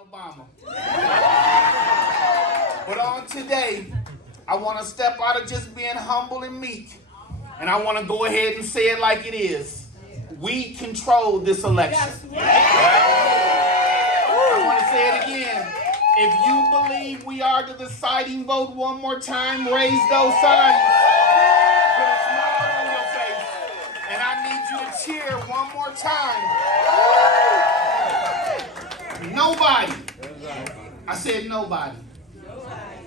Obama. But on today, I want to step out of just being humble and meek, and I want to go ahead and say it like it is. We control this election. I want to say it again. If you believe we are the deciding vote one more time, raise those signs. Put a smile on your face. And I need you to cheer one more time. Nobody, I said nobody,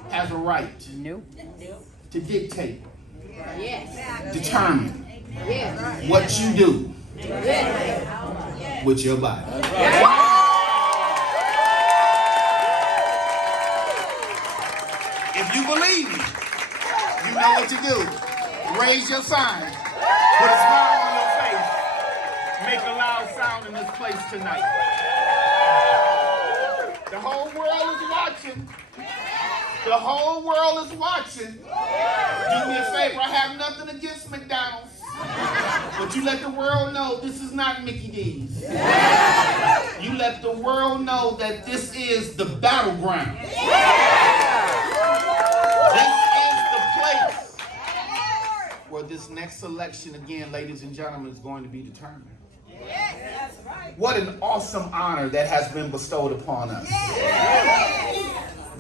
has a right to dictate, determine what you do with your body. If you believe me, you know what to do. Raise your sign, put a smile on your face, make a loud sound in this place tonight. The whole world is watching. The whole world is watching. Do me a favor, I have nothing against McDonald's. But you let the world know this is not Mickey D's. You let the world know that this is the battleground. This is the place where this next election, again, ladies and gentlemen, is going to be determined. What an awesome honor that has been bestowed upon us.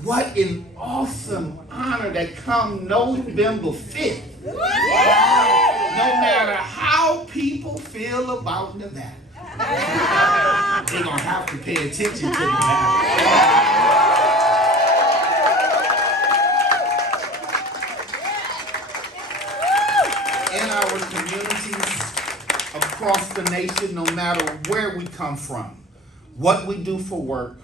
What an awesome honor that come November 5th. No matter how people feel about Nevada, they're going to have to pay attention to Nevada. In our communities, across the nation, no matter where we come from, what we do for work,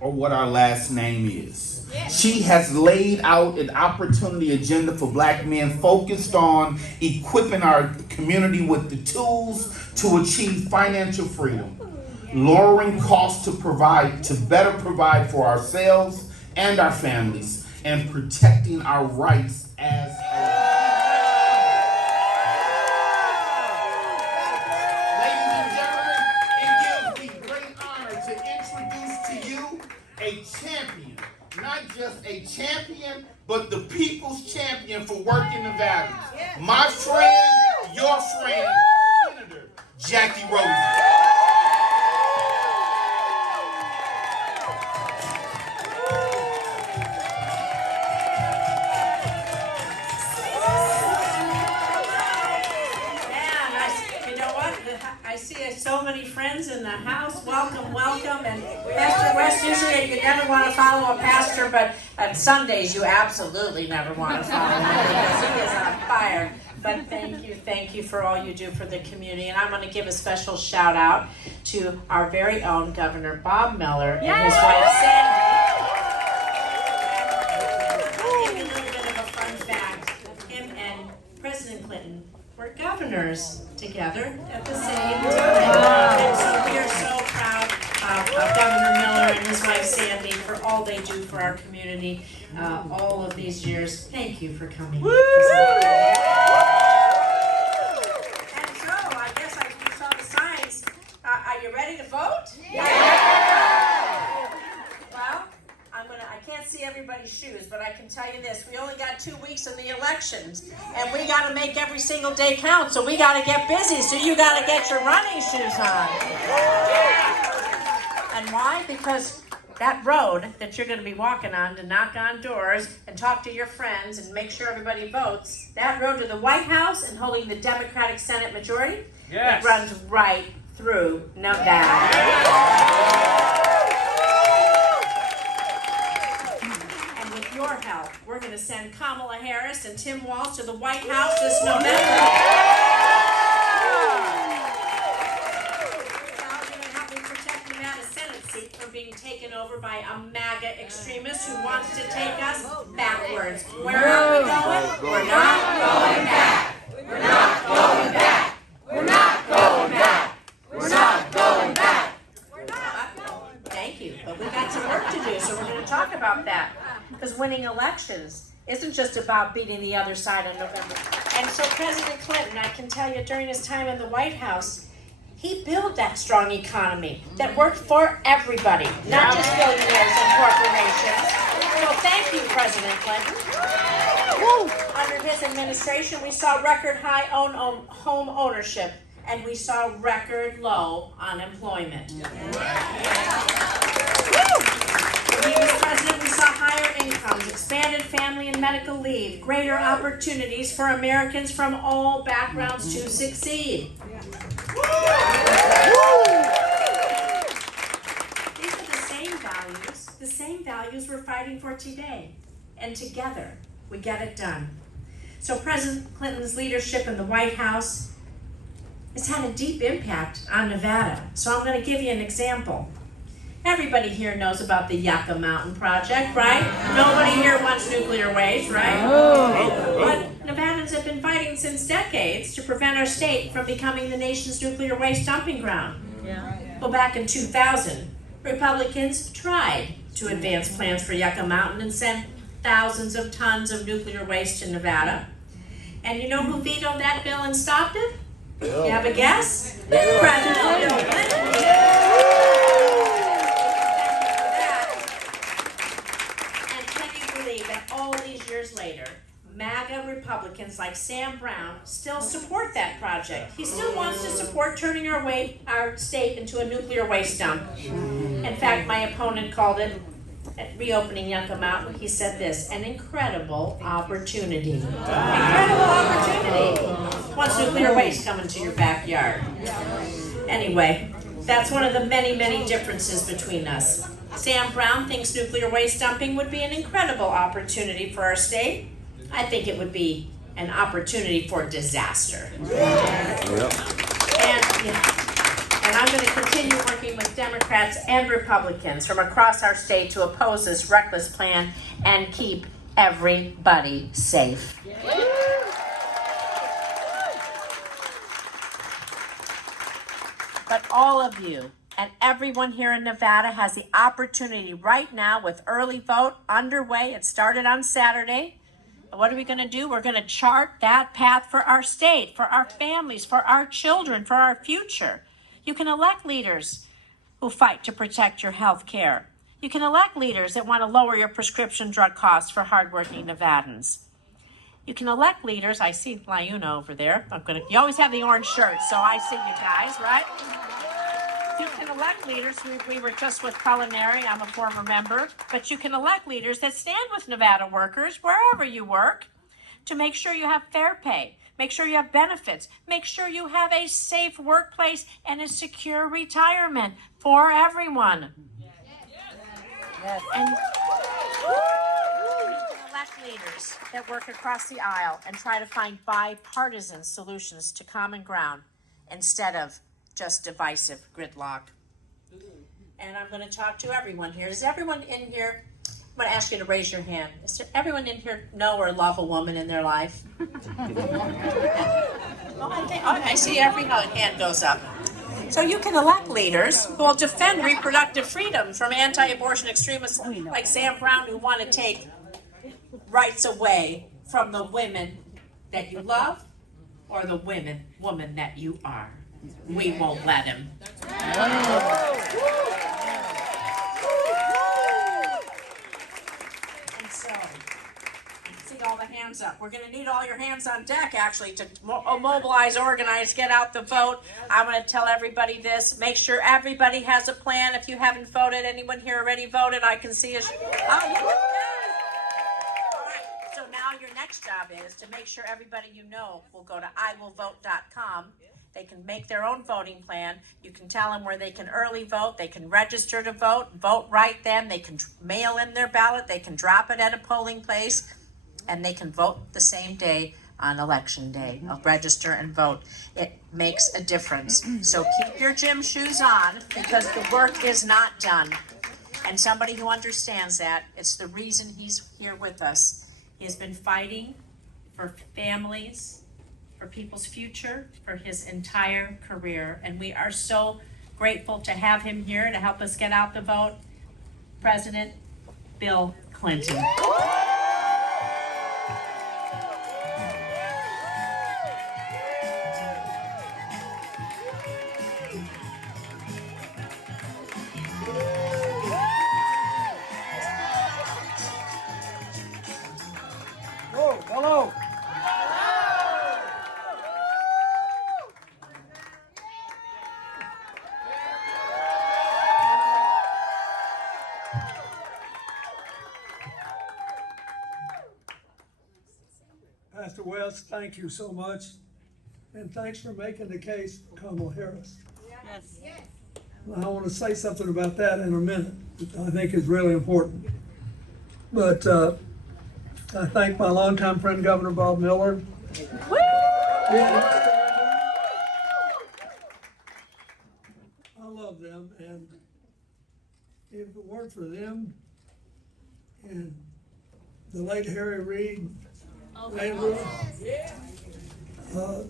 or what our last name is. She has laid out an opportunity agenda for black men focused on equipping our community with the tools to achieve financial freedom, lowering costs to better provide for ourselves and our families, and protecting our rights as a a champion, not just a champion, but the people's champion for working Nevada. My friend, your friend, Senator Jacky Rosen. I see so many friends in the house. Welcome, welcome. And Pastor West, usually you never want to follow a pastor, but on Sundays you absolutely never want to follow him because he is on fire. But thank you for all you do for the community. And I'm going to give a special shout out to our very own Governor Bob Miller and his wife Sandy. I'll give you a little bit of a fun fact. Him and President Clinton were governors together at the same time. And so we are so proud of Governor Miller and his wife Sandy for all they do for our community all of these years. Thank you for coming. And so I guess you saw the signs. Are you ready to vote? Well, I can't see everybody's shoes, but I can tell you this. We only got 2 weeks in the elections, and we got to make every single day count, so we got to get busy, so you got to get your running shoes on. And why? Because that road that you're going to be walking on to knock on doors and talk to your friends and make sure everybody votes, that road to the White House and holding the Democratic Senate majority, it runs right through Nevada. Your help, we're going to send Kamala Harris and Tim Walz to the White House this November. Now you're going to help me protect Nevada's Senate seat from being taken over by a MAGA extremist who wants to take us backwards. Where are we going? We're not going back. We're not going back. We're not going back. We're not going back. We're not going back. Thank you, but we got some work to do, so we're going to talk about that. Because winning elections isn't just about beating the other side in November. And so President Clinton, I can tell you, during his time in the White House, he built that strong economy that worked for everybody, not just billionaires. President Clinton. Under his administration, we saw record high home ownership, and we saw record low unemployment. When he was president, we saw higher incomes, expanded family and medical leave, greater opportunities for Americans from all backgrounds to succeed. These are the same values we're fighting for today. And together, we get it done. So President Clinton's leadership in the White House has had a deep impact on Nevada. So I'm going to give you an example. Everybody here knows about the Yucca Mountain project, right? Nobody here wants nuclear waste, right? But Nevadans have been fighting since decades to prevent our state from becoming the nation's nuclear waste dumping ground. Well, back in 2000, Republicans tried to advance plans for Yucca Mountain and sent thousands of tons of nuclear waste to Nevada. And you know who vetoed that bill and stopped it? You have a guess? President Bill Clinton. And can you believe that all these years later, MAGA Republicans like Sam Brown still support that project? He still wants to support turning our state into a nuclear waste dump. In fact, my opponent called it, at reopening Yucca Mountain, he said this: an incredible opportunity. Incredible opportunity. Once nuclear waste coming to your backyard. Anyway, that's one of the many, many differences between us. Sam Brown thinks nuclear waste dumping would be an incredible opportunity for our state. I think it would be an opportunity for disaster. And I'm going to continue working with Democrats and Republicans from across our state to oppose this reckless plan and keep everybody safe. But all of you and everyone here in Nevada has the opportunity right now with early vote underway. It started on Saturday. What are we going to do? We're going to chart that path for our state, for our families, for our children, for our future. You can elect leaders who fight to protect your health care. You can elect leaders that want to lower your prescription drug costs for hardworking Nevadans. You can elect leaders. I see Lyuna over there. You always have the orange shirt, so I see you guys, right? You can elect leaders. We were just with Culinary. I'm a former member. But you can elect leaders that stand with Nevada workers wherever you work to make sure you have fair pay. Make sure you have benefits. Make sure you have a safe workplace and a secure retirement for everyone. Yes. And you can elect leaders that work across the aisle and try to find bipartisan solutions to common ground instead of just divisive gridlock. And I'm going to talk to everyone here. Does everyone in here, I'm going to ask you to raise your hand. Does everyone in here know or love a woman in their life? I see every hand goes up. So you can elect leaders who will defend reproductive freedom from anti-abortion extremists like Sam Brown, who want to take rights away from the women that you love or the woman that you are. We won't let him. And so, see all the hands up. We're going to need all your hands on deck, actually, to mobilize, organize, get out the vote. I'm going to tell everybody this. Make sure everybody has a plan. If you haven't voted, anyone here already voted? I can see us. So now your next job is to make sure everybody you know will go to iwillvote.com. They can make their own voting plan. You can tell them where they can early vote. They can register to vote right then. They can mail in their ballot. They can drop it at a polling place. And they can vote the same day on election day. Register and vote. It makes a difference. So keep your gym shoes on because the work is not done. And somebody who understands that, it's the reason he's here with us. He has been fighting for families, for people's future, for his entire career. And we are so grateful to have him here to help us get out the vote. President Bill Clinton. West, thank you so much. And thanks for making the case for Kamala Harris. Yes. I want to say something about that in a minute, that I think is really important. But I thank my longtime friend, Governor Bob Miller. Yeah. I love them, and if it weren't for them and the late Harry Reid, Andrew, I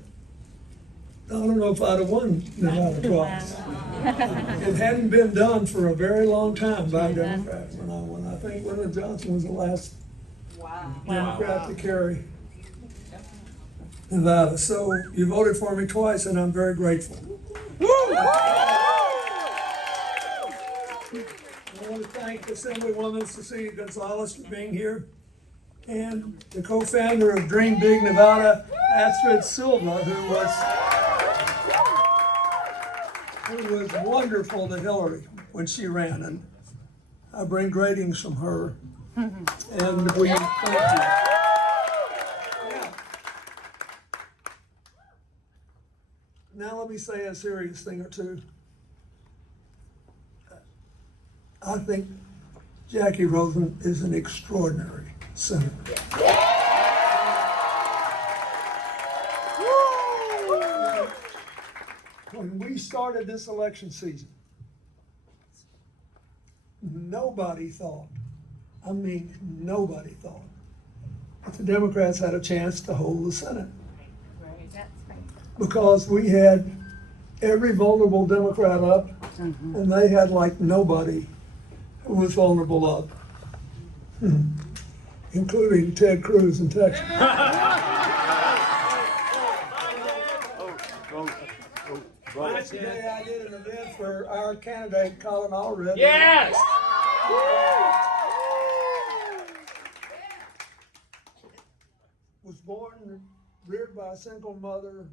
don't know if I'd have won Nevada twice. It hadn't been done for a very long time by Democrats. When I think Lyndon Johnson was the last Democrat to carry Nevada. So you voted for me twice, and I'm very grateful. I want to thank Assemblywoman Cecilia Gonzalez for being here, and the co-founder of Dream Big Nevada, Astrid Silva, who was wonderful to Hillary when she ran, and I bring greetings from her. And we thank you. Now let me say a serious thing or two. I think Jacky Rosen is an extraordinary senator. When we started this election season, nobody thought that the Democrats had a chance to hold the Senate. Because we had every vulnerable Democrat up, and they had like nobody who was vulnerable up, including Ted Cruz in Texas. Yesterday I did an event for our candidate, Colin Allred. Yes! Was born, reared by a single mother,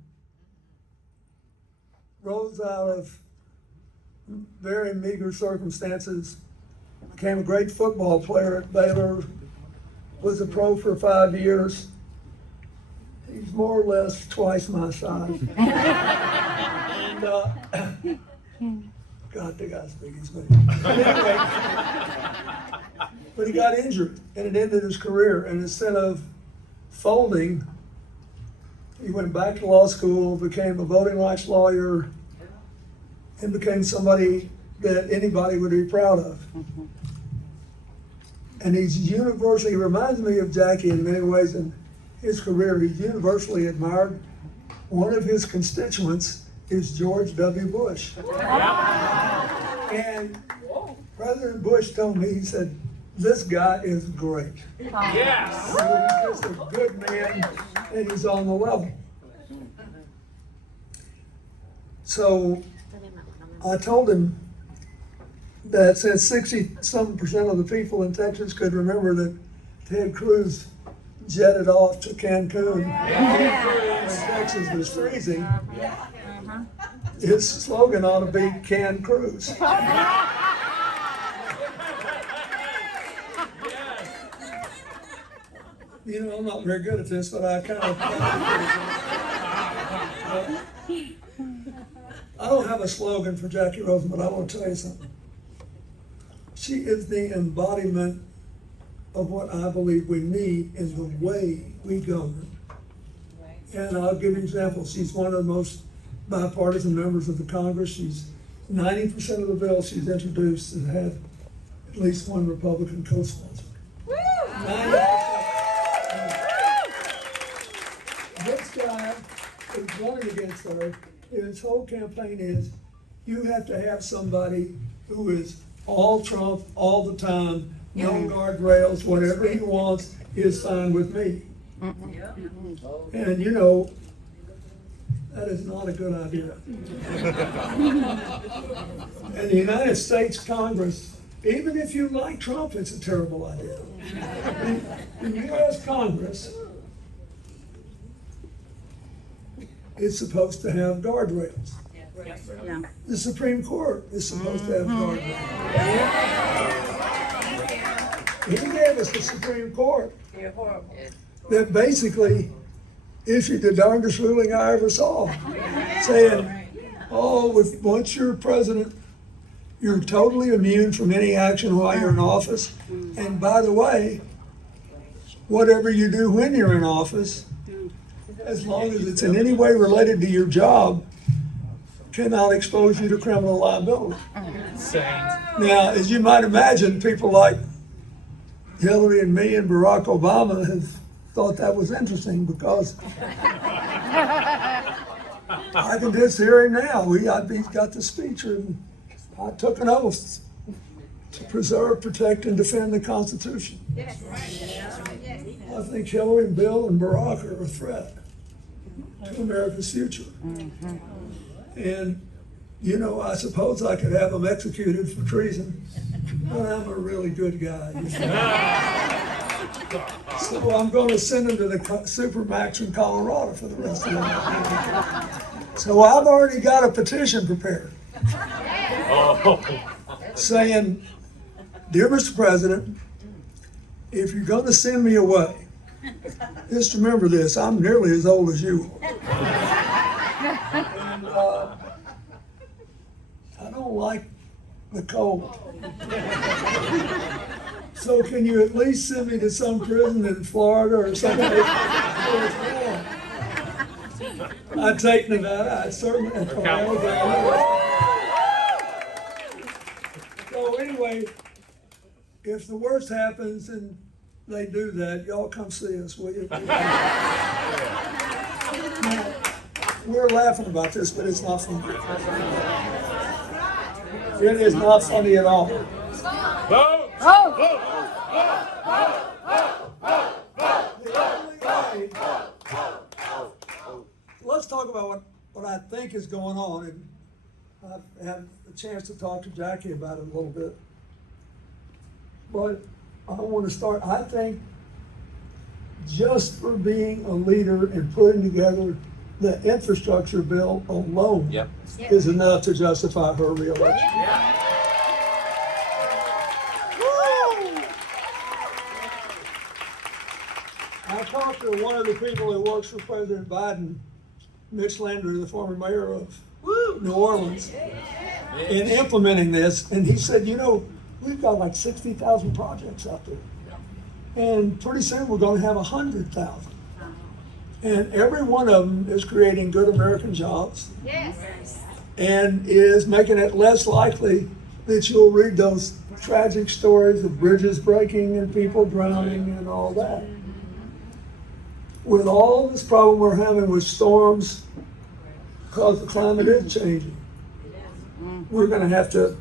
rose out of very meager circumstances, became a great football player at Baylor, was a pro for 5 years. He's more or less twice my size. And, God, the guy's big as me. Anyway, but he got injured, and it ended his career. And instead of folding, he went back to law school, became a voting rights lawyer, and became somebody that anybody would be proud of. And he's universally, he reminds me of Jacky in many ways in his career. He's universally admired. One of his constituents is George W. Bush. And President Bush told me, he said, this guy is great. Yes! He's just a good man, and he's on the level. So I told him that since 60-some% of the people in Texas could remember that Ted Cruz jetted off to Cancun when Texas was freezing, his slogan ought to be Can Cruz. You know, I'm not very good at this, but I kind of. I don't have a slogan for Jacky Rosen, but I want to tell you something. She is the embodiment of what I believe we need in the way we govern. And I'll give you an example. She's one of the most bipartisan members of the Congress. She's 90% of the bills she's introduced has had at least one Republican co-sponsor. 90%. This guy is running against her. His whole campaign is, you have to have somebody who is all Trump all the time, no guardrails, whatever he wants is fine with me. And you know, that is not a good idea. And the United States Congress, even if you like Trump, it's a terrible idea. The U.S. Congress is supposed to have guardrails. The Supreme Court is supposed to have guardrails. He gave us the Supreme Court that basically issued the darndest ruling I ever saw, saying, oh, once you're president, you're totally immune from any action while you're in office. And by the way, whatever you do when you're in office, as long as it's in any way related to your job, cannot expose you to criminal liability. Now, as you might imagine, people like Hillary and me and Barack Obama have thought that was interesting because I can just hear him now. He's got the speech, and I took an oath to preserve, protect, and defend the Constitution. I think Hillary and Bill and Barack are a threat to America's future. And, you know, I suppose I could have them executed for treason, but I'm a really good guy. So I'm going to send them to the Supermax in Colorado for the rest of the night. So I've already got a petition prepared saying, dear Mr. President, if you're going to send me away, just remember this, I'm nearly as old as you are. And, I don't like the cold. So can you at least send me to some prison in Florida or something? I'd take Nevada, I'd certainly. So anyway, if the worst happens and they do that, y'all come see us, will you? Now, we're laughing about this, but it's not funny. It is not funny at all. Let's talk about what I think is going on, and I've had a chance to talk to Jacky about it a little bit. But I want to start, I think, just for being a leader and putting together the infrastructure bill alone is enough to justify her reelection. I talked to one of the people that works for President Biden, Mitch Landrieu, the former mayor of New Orleans, in implementing this, and he said, you know, we've got like 60,000 projects out there, and pretty soon we're going to have 100,000. And every one of them is creating good American jobs. And is making it less likely that you'll read those tragic stories of bridges breaking and people drowning and all that. With all this problem we're having with storms, because the climate is changing, we're going to have to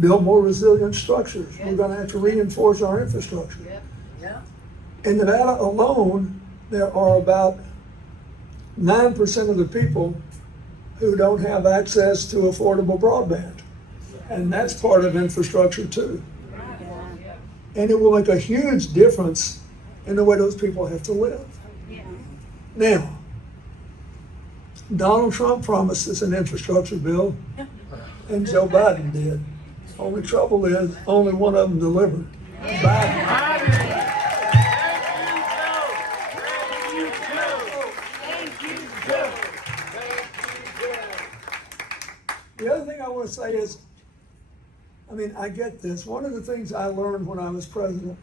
build more resilient structures. We're going to have to reinforce our infrastructure. In Nevada alone, there are about 9% of the people who don't have access to affordable broadband. And that's part of infrastructure too. And it will make a huge difference in the way those people have to live. Now, Donald Trump promised us an infrastructure bill, and Joe Biden did. Only trouble is, only one of them delivered. Biden. The other thing I want to say is, I mean, I get this. One of the things I learned when I was president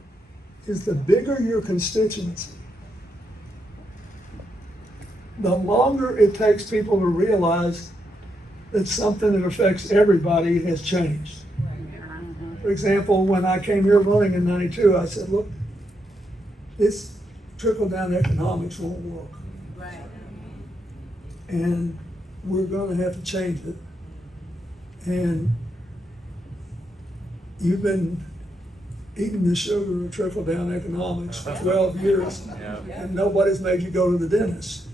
is the bigger your constituency, the longer it takes people to realize that something that affects everybody has changed. For example, when I came here running in '92, I said, look, this trickle-down economics won't work. And we're going to have to change it. And you've been eating the sugar of trickle-down economics for 12 years, and nobody's made you go to the dentist.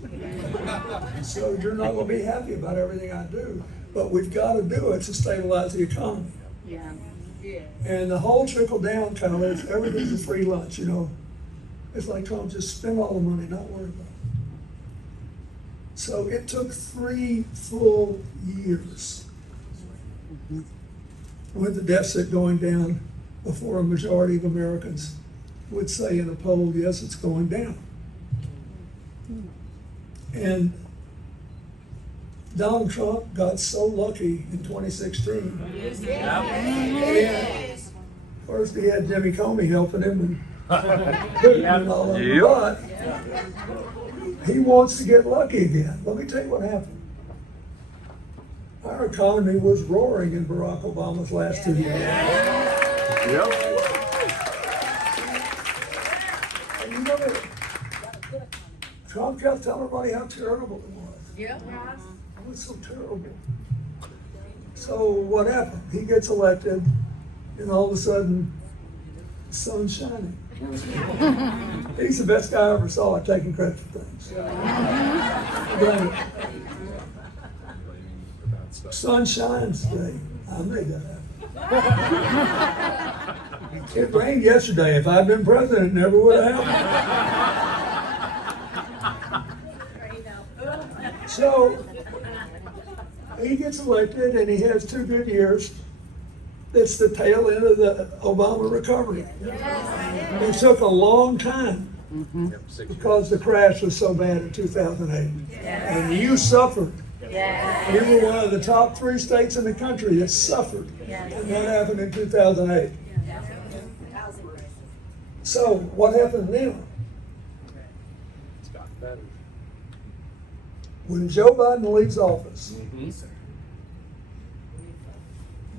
So you're not going to be happy about everything I do, but we've got to do it to stabilize the economy. And the whole trickle-down kind of is everything's a free lunch, you know. It's like Trump, just spend all the money, not worry about it. So it took 3 full years with the deficit going down before a majority of Americans would say in a poll, yes, it's going down. And Donald Trump got so lucky in 2016. And first he had Jimmy Comey helping him and putting it all on. But he wants to get lucky again. Let me tell you what happened. Our economy was roaring in Barack Obama's last 2 years. And you know, Trump kept telling everybody how terrible it was. It was so terrible. So what happened? He gets elected, and all of a sudden, the sun's shining. He's the best guy I ever saw at taking credit for things. But sun shines today. I made that happen. It rained yesterday. If I'd been president, it never would have happened. So he gets elected and he has 2 good years. It's the tail end of the Obama recovery. It took a long time because the crash was so bad in 2008. And you suffered. We were one of the top 3 states in the country that suffered. And that happened in 2008. So what happened now? When Joe Biden leaves office,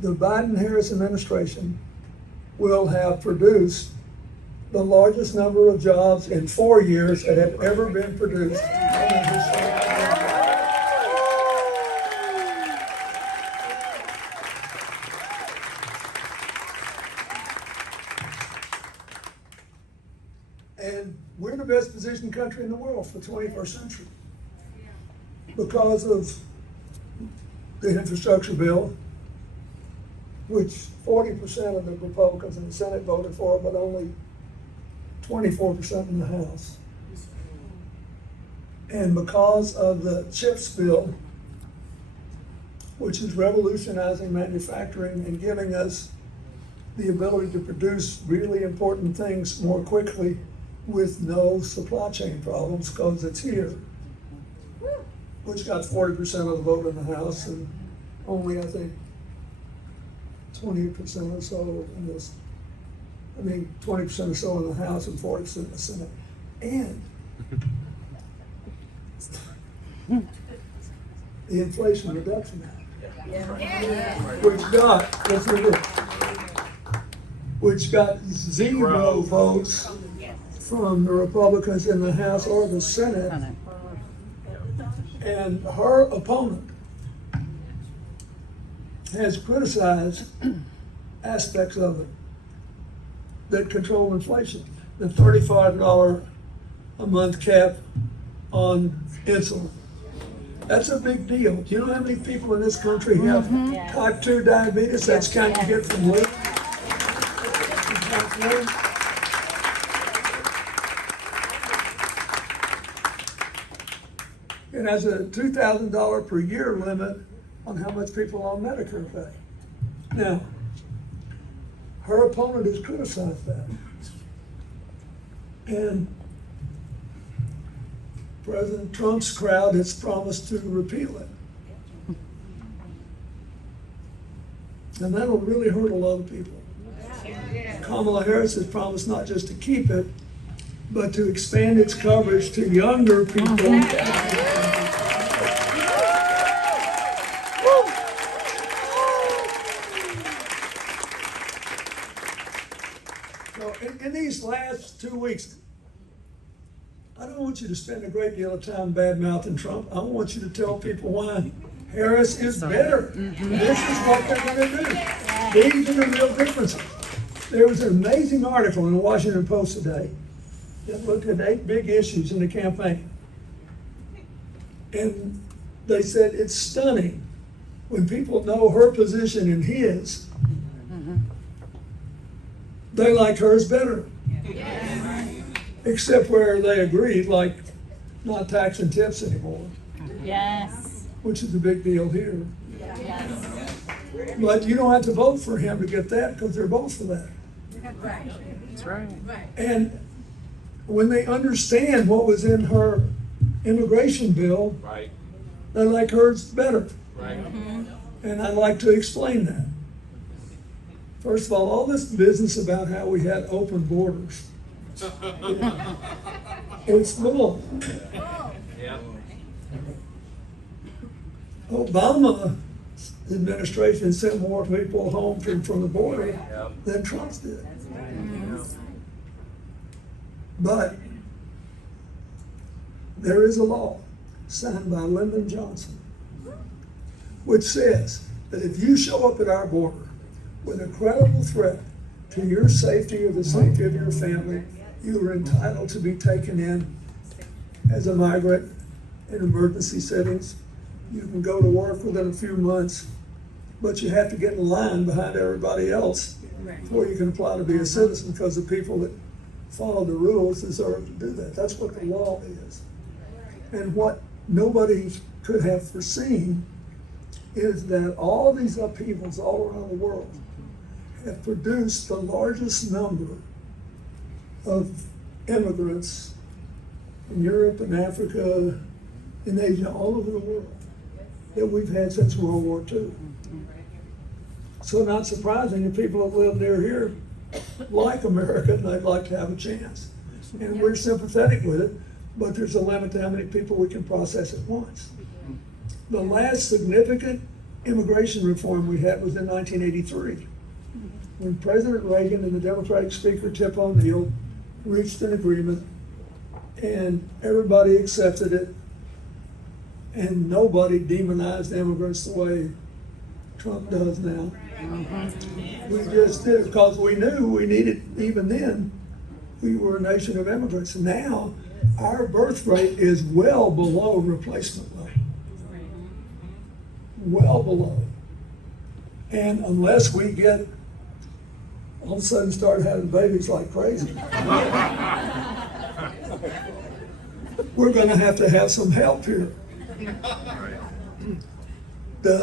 the Biden-Harris administration will have produced the largest number of jobs in 4 years that have ever been produced in the history of America. And we're the best positioned country in the world for the 21st century because of the infrastructure bill, which 40% of the Republicans in the Senate voted for, but only 24% in the House. And because of the CHIPS bill, which is revolutionizing manufacturing and giving us the ability to produce really important things more quickly with no supply chain problems because it's here, which got 40% of the vote in the House and only, I think, 20% or so in this, 20% or so in the House and 40% in the Senate. And the Inflation Reduction Act, which got 0 votes from the Republicans in the House or the Senate. And her opponent has criticized aspects of it that control inflation. The $35 a month cap on insulin. That's a big deal. Do you know how many people in this country have type 2 diabetes? That's kind you get from liver. It has a $2,000 per year limit on how much people on Medicare pay. Now, her opponent has criticized that. And President Trump's crowd has promised to repeal it. And that'll really hurt a lot of people. Kamala Harris has promised not just to keep it, but to expand its coverage to younger people. So in these last 2 weeks, I don't want you to spend a great deal of time bad-mouthing Trump. I want you to tell people why Harris is better. This is what they're going to do. These are the real differences. There was an amazing article in the Washington Post today that looked at 8 big issues in the campaign. And they said it's stunning when people know her position and his, they like hers better. Except where they agreed, like not taxing tips anymore. Yes. Which is a big deal here. Yes. But you don't have to vote for him to get that because they're both for that. Right. That's right. And when they understand what was in her immigration bill, Right. they like hers better. Right. And I'd like to explain that. First of all this business about how we had open borders, it's bull. Yeah. Obama administration sent more people home from the border Yeah. than Trump's did. But there is a law signed by Lyndon Johnson which says that if you show up at our border with a credible threat to your safety or the safety of your family, you are entitled to be taken in as a migrant in emergency settings. You can go to work within a few months, but you have to get in line behind everybody else before you can apply to be a citizen, because the people that follow the rules deserve to do that. That's what the law is. And what nobody could have foreseen is that all these upheavals all around the world have produced the largest number of immigrants in Europe and Africa, in Asia, all over the world, that we've had since World War II. So not surprising that people that live near here like America and they'd like to have a chance. And we're sympathetic with it, but there's a limit to how many people we can process at once. The last significant immigration reform we had was in 1983, when President Reagan and the Democratic Speaker Tip O'Neill reached an agreement, and everybody accepted it, and nobody demonized immigrants the way Trump does now. We just did it because we knew we needed, even then, we were a nation of immigrants. Now, our birth rate is well below replacement rate. Well below. And unless we get, all of a sudden start having babies like crazy, we're gonna have to have some help here.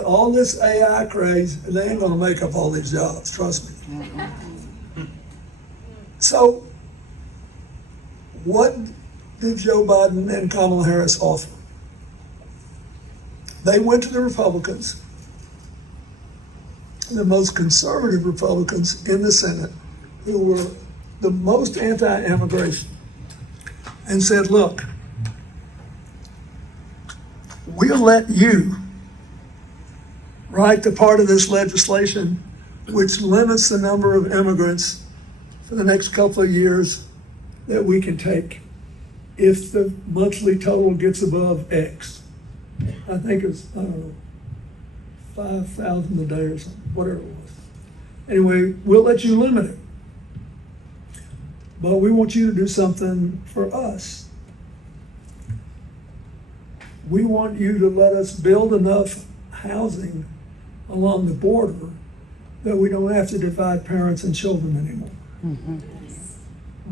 All this AI craze, they ain't gonna make up all these jobs, trust me. So, what did Joe Biden and Kamala Harris offer? They went to the Republicans, the most conservative Republicans in the Senate, who were the most anti-immigration, and said, look, we'll let you write the part of this legislation which limits the number of immigrants for the next couple of years that we can take if the monthly total gets above X. I think it's, I don't know, 5,000 a day or something, whatever it was. Anyway, we'll let you limit it. But we want you to do something for us. We want you to let us build enough housing along the border that we don't have to divide parents and children anymore.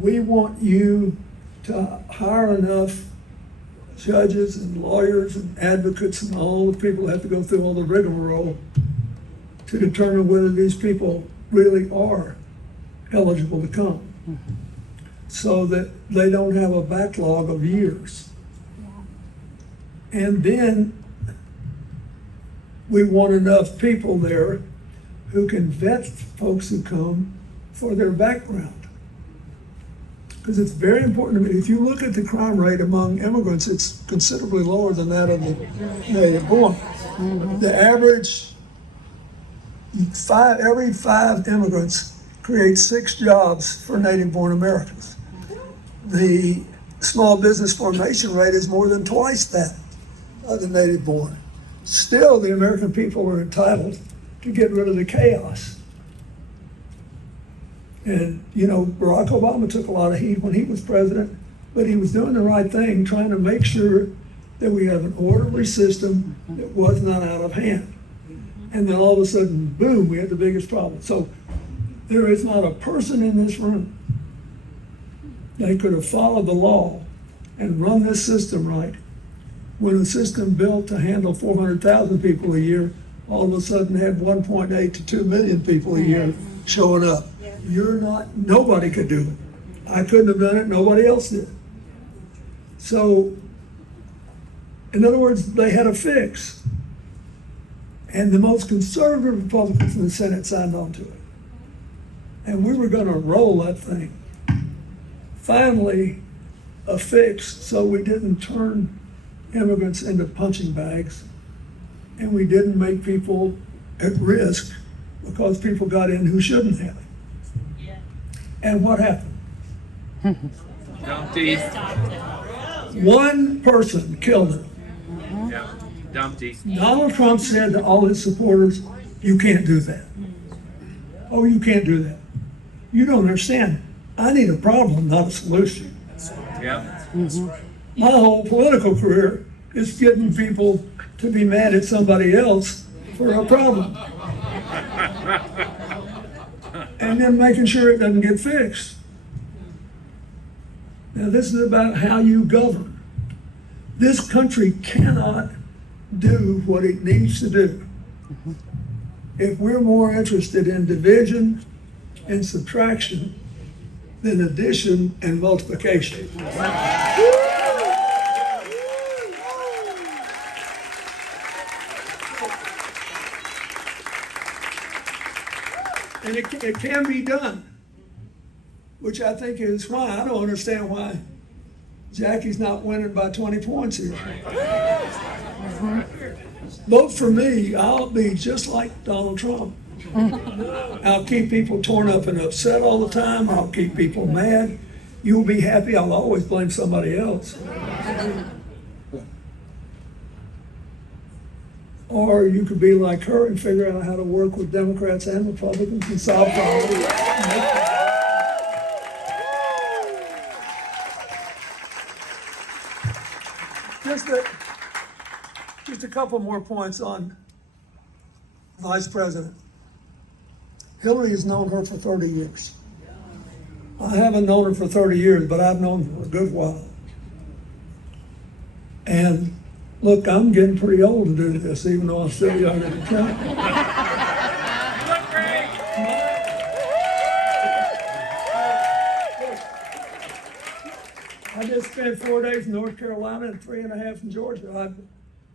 We want you to hire enough judges and lawyers and advocates and all the people that have to go through all the rigmarole to determine whether these people really are eligible to come, so that they don't have a backlog of years. And then we want enough people there who can vet folks who come for their background. Because it's very important to me. If you look at the crime rate among immigrants, it's considerably lower than that of the native born. The average, every 5 immigrants creates 6 jobs for native born Americans. The small business formation rate is more than twice that of the native born. Still, the American people are entitled to get rid of the chaos. And, you know, Barack Obama took a lot of heat when he was president, but he was doing the right thing, trying to make sure that we have an orderly system that was not out of hand. And then all of a sudden, boom, we had the biggest problem. So there is not a person in this room that could have followed the law and run this system right when a system built to handle 400,000 people a year all of a sudden had 1.8 to 2 million people a year showing up. Nobody could do it. I couldn't have done it, nobody else did. So In other words, they had a fix. And the most conservative Republicans in the Senate signed on to it. And we were gonna roll that thing. Finally, a fix so we didn't turn immigrants into punching bags, and we didn't make people at risk because people got in who shouldn't have. And what happened? Dumpty. One person killed it. Yeah. Dumpty. Donald Trump said to all his supporters, you can't do that. Oh, you can't do that. You don't understand. I need a problem, not a solution. Yeah. My whole political career is getting people to be mad at somebody else for a problem. And then making sure it doesn't get fixed. Now, this is about how you govern. This country cannot do what it needs to do if we're more interested in division and subtraction than addition and multiplication. And it can be done, which I think is why I don't understand why Jacky's not winning by 20 points here. Vote for me, I'll be just like Donald Trump. I'll keep people torn up and upset all the time. I'll keep people mad. You'll be happy. I'll always blame somebody else. Or you could be like her and figure out how to work with Democrats and Republicans and solve problems. Just a couple more points on Vice President. Hillary has known her for 30 years. I haven't known her for 30 years, but I've known her for a good while. And look, I'm getting pretty old to do this, even though I'm still young at the time. I just spent 4 days in North Carolina and 3.5 in Georgia.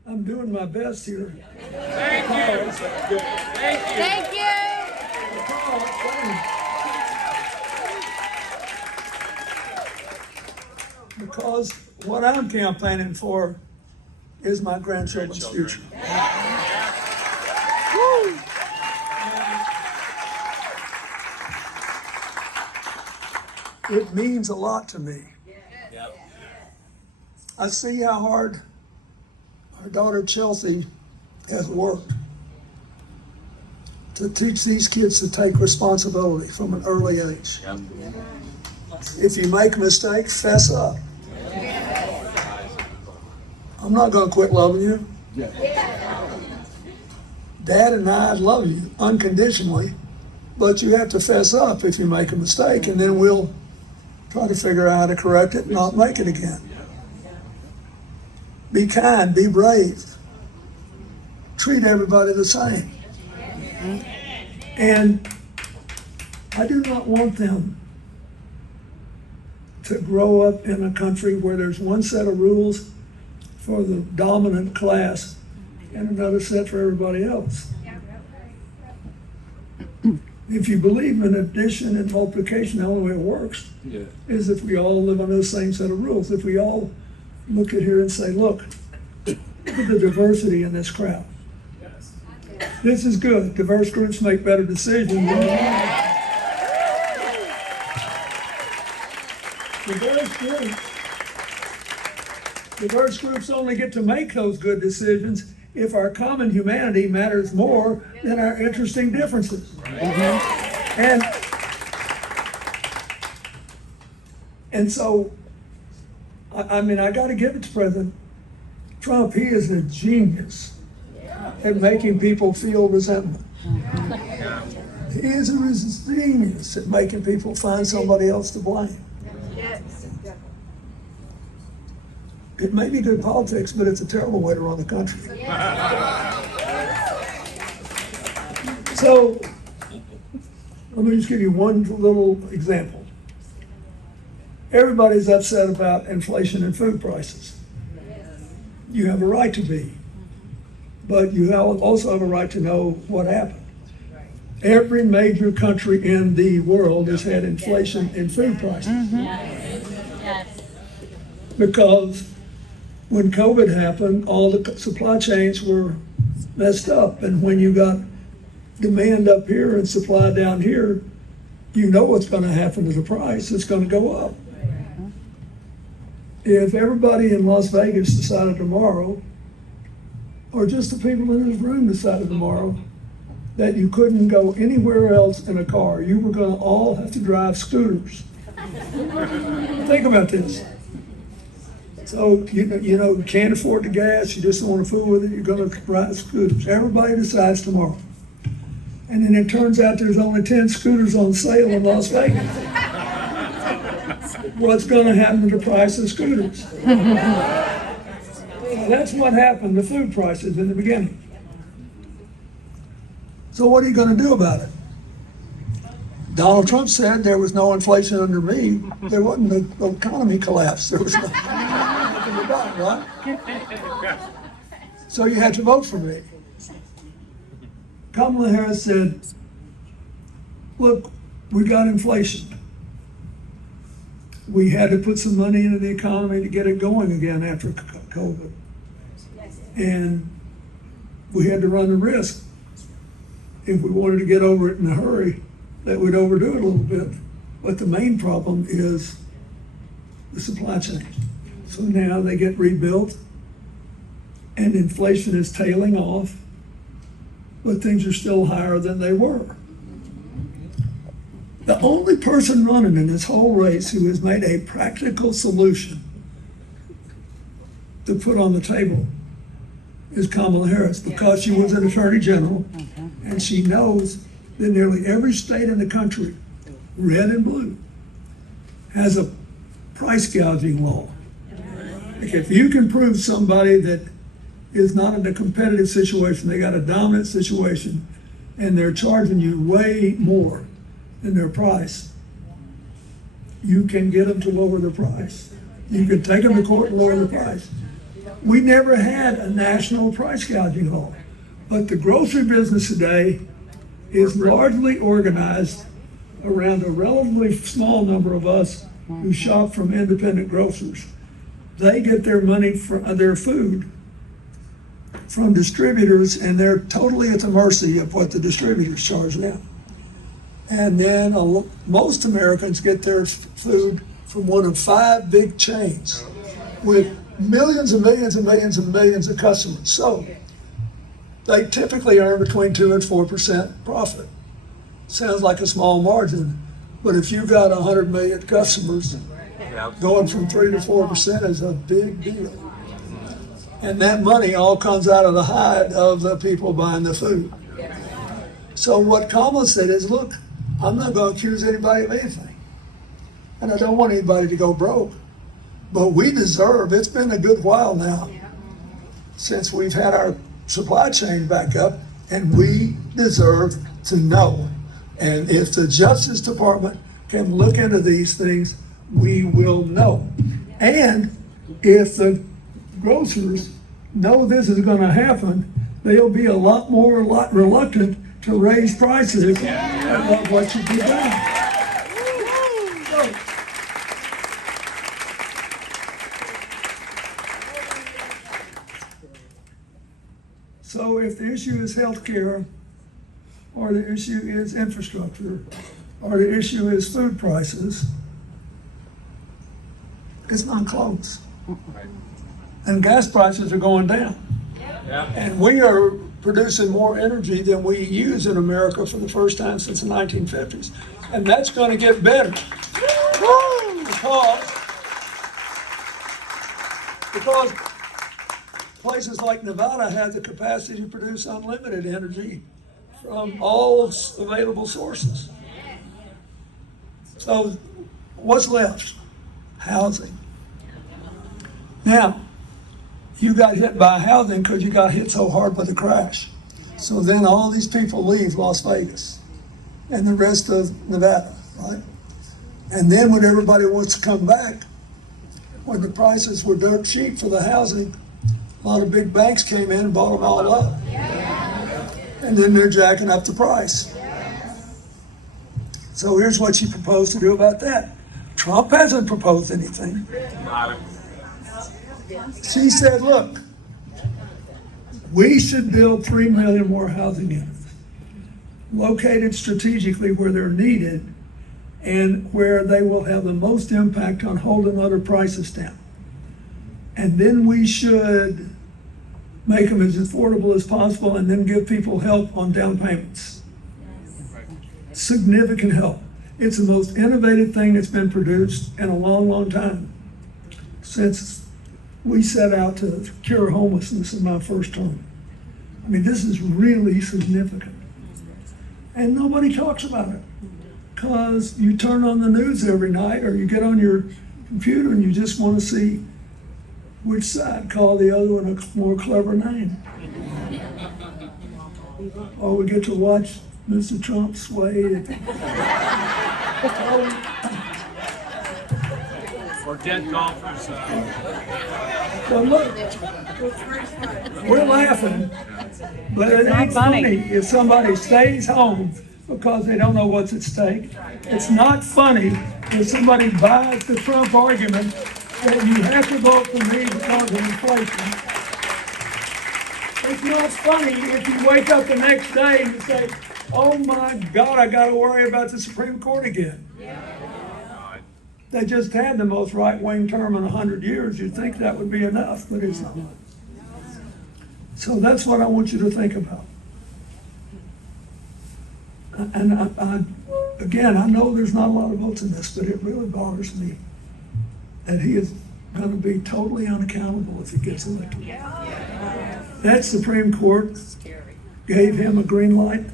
I'm doing my best here. Thank you. Thank you. Because what I'm campaigning for is my grandchildren's future. It means a lot to me. I see how hard our daughter Kelcey has worked to teach these kids to take responsibility from an early age. If you make mistakes, fess up. I'm not going to quit loving you. Dad and I love you unconditionally, but you have to fess up if you make a mistake, and then we'll try to figure out how to correct it and not make it again. Be kind, be brave. Treat everybody the same. And I do not want them to grow up in a country where there's one set of rules for the dominant class and another set for everybody else. If you believe in addition and multiplication, the only way it works is if we all live under the same set of rules. If we all look at here and say, look at the diversity in this crowd. This is good. Diverse groups make better decisions. Diverse groups only get to make those good decisions if our common humanity matters more than our interesting differences. And so, I mean, I got to give it to President Trump. He is a genius at making people feel resentment. He is a genius at making people find somebody else to blame. It may be good politics, but it's a terrible way to run the country. So, let me just give you one little example. Everybody's upset about inflation and food prices. You have a right to be. But you also have a right to know what happened. Every major country in the world has had inflation in food prices. Yes. Because when COVID happened, all the supply chains were messed up. And when you got demand up here and supply down here, you know what's going to happen to the price. It's going to go up. If everybody in Las Vegas decided tomorrow, or just the people in this room decided tomorrow, that you couldn't go anywhere else in a car, you were going to all have to drive scooters. Think about this. So, you can't afford the gas, you just don't want to fool with it, you're going to ride scooters. Everybody decides tomorrow. And then it turns out there's only 10 scooters on sale in Las Vegas. What's going to happen to the price of scooters? That's what happened to food prices in the beginning. So what are you going to do about it? Donald Trump said there was no inflation under me. There wasn't, the economy collapsed. There was nothing about it, right? So you had to vote for me. Kamala Harris said, look, we got inflation. We had to put some money into the economy to get it going again after COVID. And we had to run the risk, if we wanted to get over it in a hurry, that we'd overdo it a little bit. But the main problem is the supply chain. So now they get rebuilt and inflation is tailing off, but things are still higher than they were. The only person running in this whole race who has made a practical solution to put on the table is Kamala Harris, because she was an attorney general and she knows that nearly every state in the country, red and blue, has a price gouging law. Like if you can prove somebody that is not in a competitive situation, they got a dominant situation, and they're charging you way more than their price, you can get them to lower the price. You can take them to court and lower the price. We never had a national price gouging law, but the grocery business today is largely organized around a relatively small number of us who shop from independent grocers. They get their money for their food from distributors, and they're totally at the mercy of what the distributors charge them. And then most Americans get their food from one of 5 big chains with millions and millions and millions and millions of customers. So they typically earn between 2 and 4% profit. Sounds like a small margin, but if you've got 100 million customers, going from 3 to 4% is a big deal. And that money all comes out of the hide of the people buying the food. So what Kamala said is, look, I'm not going to accuse anybody of anything. And I don't want anybody to go broke. But we deserve, it's been a good while now since we've had our supply chain back up, and we deserve to know. And if the Justice Department can look into these things, we will know. And if the grocers know this is going to happen, they'll be a lot more reluctant to raise prices of what should be done. So if the issue is healthcare, or the issue is infrastructure, or the issue is food prices, it's not close. And gas prices are going down. And we are producing more energy than we use in America for the first time since the 1950s. And that's going to get better. Because places like Nevada have the capacity to produce unlimited energy from all available sources. So what's left? Housing. Now, you got hit by housing because you got hit so hard by the crash. So then all these people leave Las Vegas and the rest of Nevada, right? And then when everybody wants to come back, when the prices were dirt cheap for the housing, A lot of big banks came in and bought them all up. And then they're jacking up the price. So here's what she proposed to do about that. Trump hasn't proposed anything. She said, look, we should build 3 million more housing units, located strategically where they're needed and where they will have the most impact on holding other prices down. And then we should make them as affordable as possible and then give people help on down payments. Significant help. It's the most innovative thing that's been produced in a long, long time since we set out to cure homelessness in my first term. I mean, this is really significant. And nobody talks about it because you turn on the news every night or you get on your computer and you just want to see which side call the other one a more clever name. Or we get to watch Mr. Trump sway. Or dead golfers. Well, look, we're laughing, but it ain't funny if somebody stays home because they don't know what's at stake. It's not funny if somebody buys the Trump argument that you have to vote for me because of inflation. It's not funny if you wake up the next day and you say, oh my God, I gotta worry about the Supreme Court again. They just had the most right-wing term in 100 years. You'd think that would be enough, but it's not. So that's what I want you to think about. And again, I know there's not a lot of votes in this, but it really bothers me that he is going to be totally unaccountable if he gets elected. That Supreme Court gave him a green light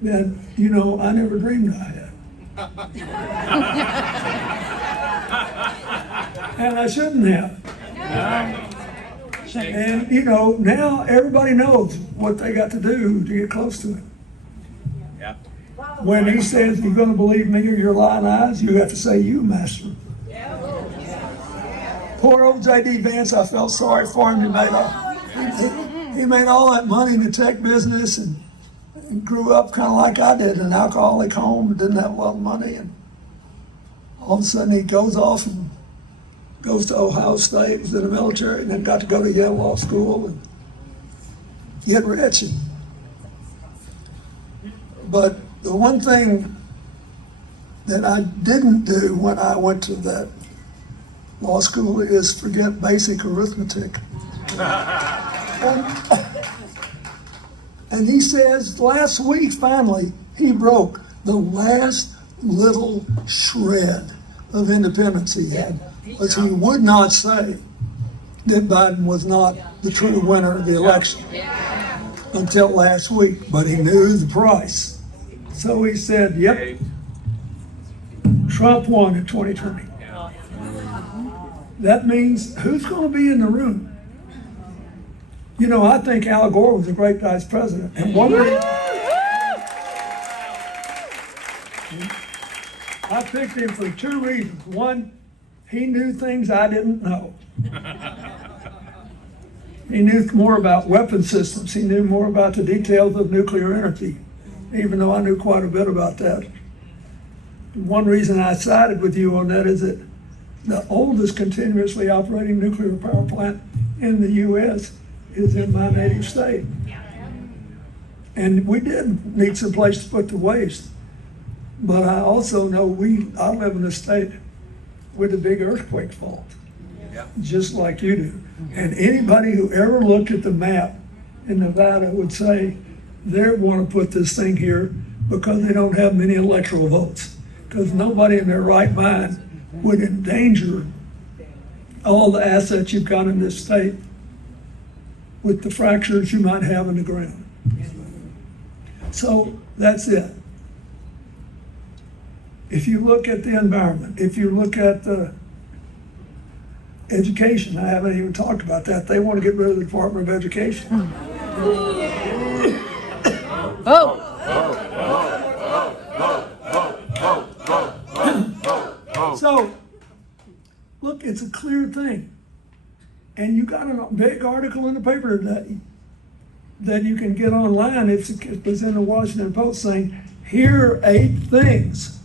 that, you know, I never dreamed I had. And I shouldn't have. And, you know, now everybody knows what they got to do to get close to him. Yeah. When he says, you're going to believe me or your lying eyes, you have to say, you, master. Poor old J.D. Vance, I felt sorry for him. He made all that money in the tech business and grew up kind of like I did in an alcoholic home and didn't have a lot of money. And all of a sudden he goes off and goes to Ohio State, was in the military, and then got to go to Yale Law School and get rich. But the one thing that I didn't do when I went to that law school is forget basic arithmetic. And he says last week, finally, he broke the last little shred of independence he had. But he would not say that Biden was not the true winner of the election until last week, but he knew the price. So he said, yep, Trump won in 2020. That means who's going to be in the room? You know, I think Al Gore was a great vice president. And one reason I picked him for 2 reasons. One, he knew things I didn't know. He knew more about weapon systems. He knew more about the details of nuclear energy, even though I knew quite a bit about that. One reason I sided with you on that is that the oldest continuously operating nuclear power plant in the U.S. is in my native state. And we did need some place to put the waste. But I also know I live in a state with a big earthquake fault, just like you do. And anybody who ever looked at the map in Nevada would say they want to put this thing here because they don't have many electoral votes. Because nobody in their right mind would endanger all the assets you've got in this state with the fractures you might have in the ground. So that's it. If you look at the environment, if you look at the education, I haven't even talked about that. They want to get rid of the Department of Education. So, look, it's a clear thing. And you got a big article in the paper today that you can get online. It was in the Washington Post saying, here are 8 things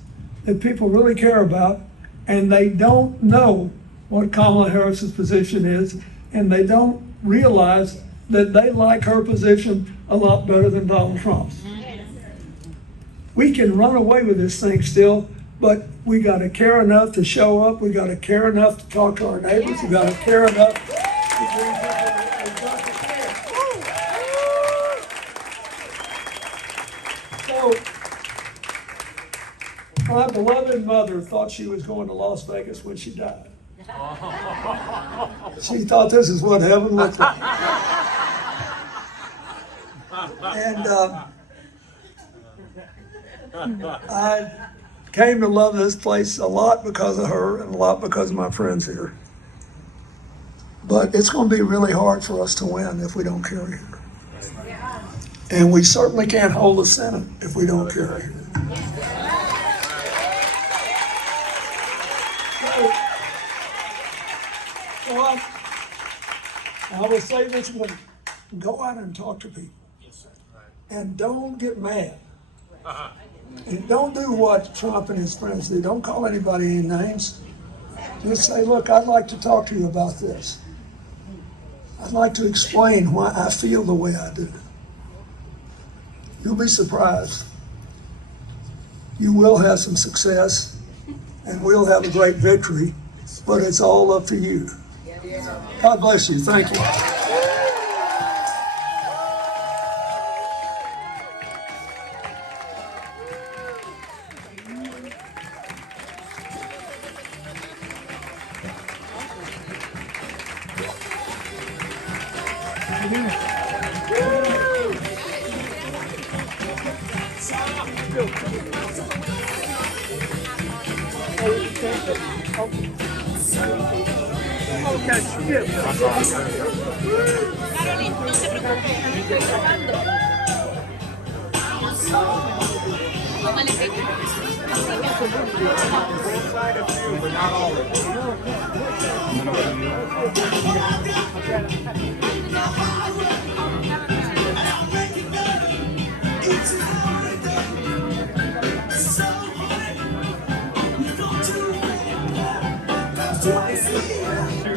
that people really care about, and they don't know what Kamala Harris's position is, and they don't realize that they like her position a lot better than Donald Trump's. We can run away with this thing still, but we got to care enough to show up. We got to care enough to talk to our neighbors. We got to care enough to bring people. We've got to care. So, my beloved mother thought she was going to Las Vegas when she died. She thought this is what heaven looked like. And I came to love this place a lot because of her and a lot because of my friends here. But it's going to be really hard for us to win if we don't care here. And we certainly can't hold the Senate if we don't care here. So I will say this one, go out and talk to people. And don't get mad. And don't do what Trump and his friends do. Don't call anybody any names. Just say, look, I'd like to talk to you about this. I'd like to explain why I feel the way I do. You'll be surprised. You will have some success, and we'll have a great victory, but it's all up to you. God bless you. Thank you.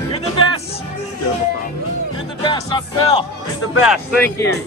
You're the best. You're the best. I fell. You're the best. Thank you.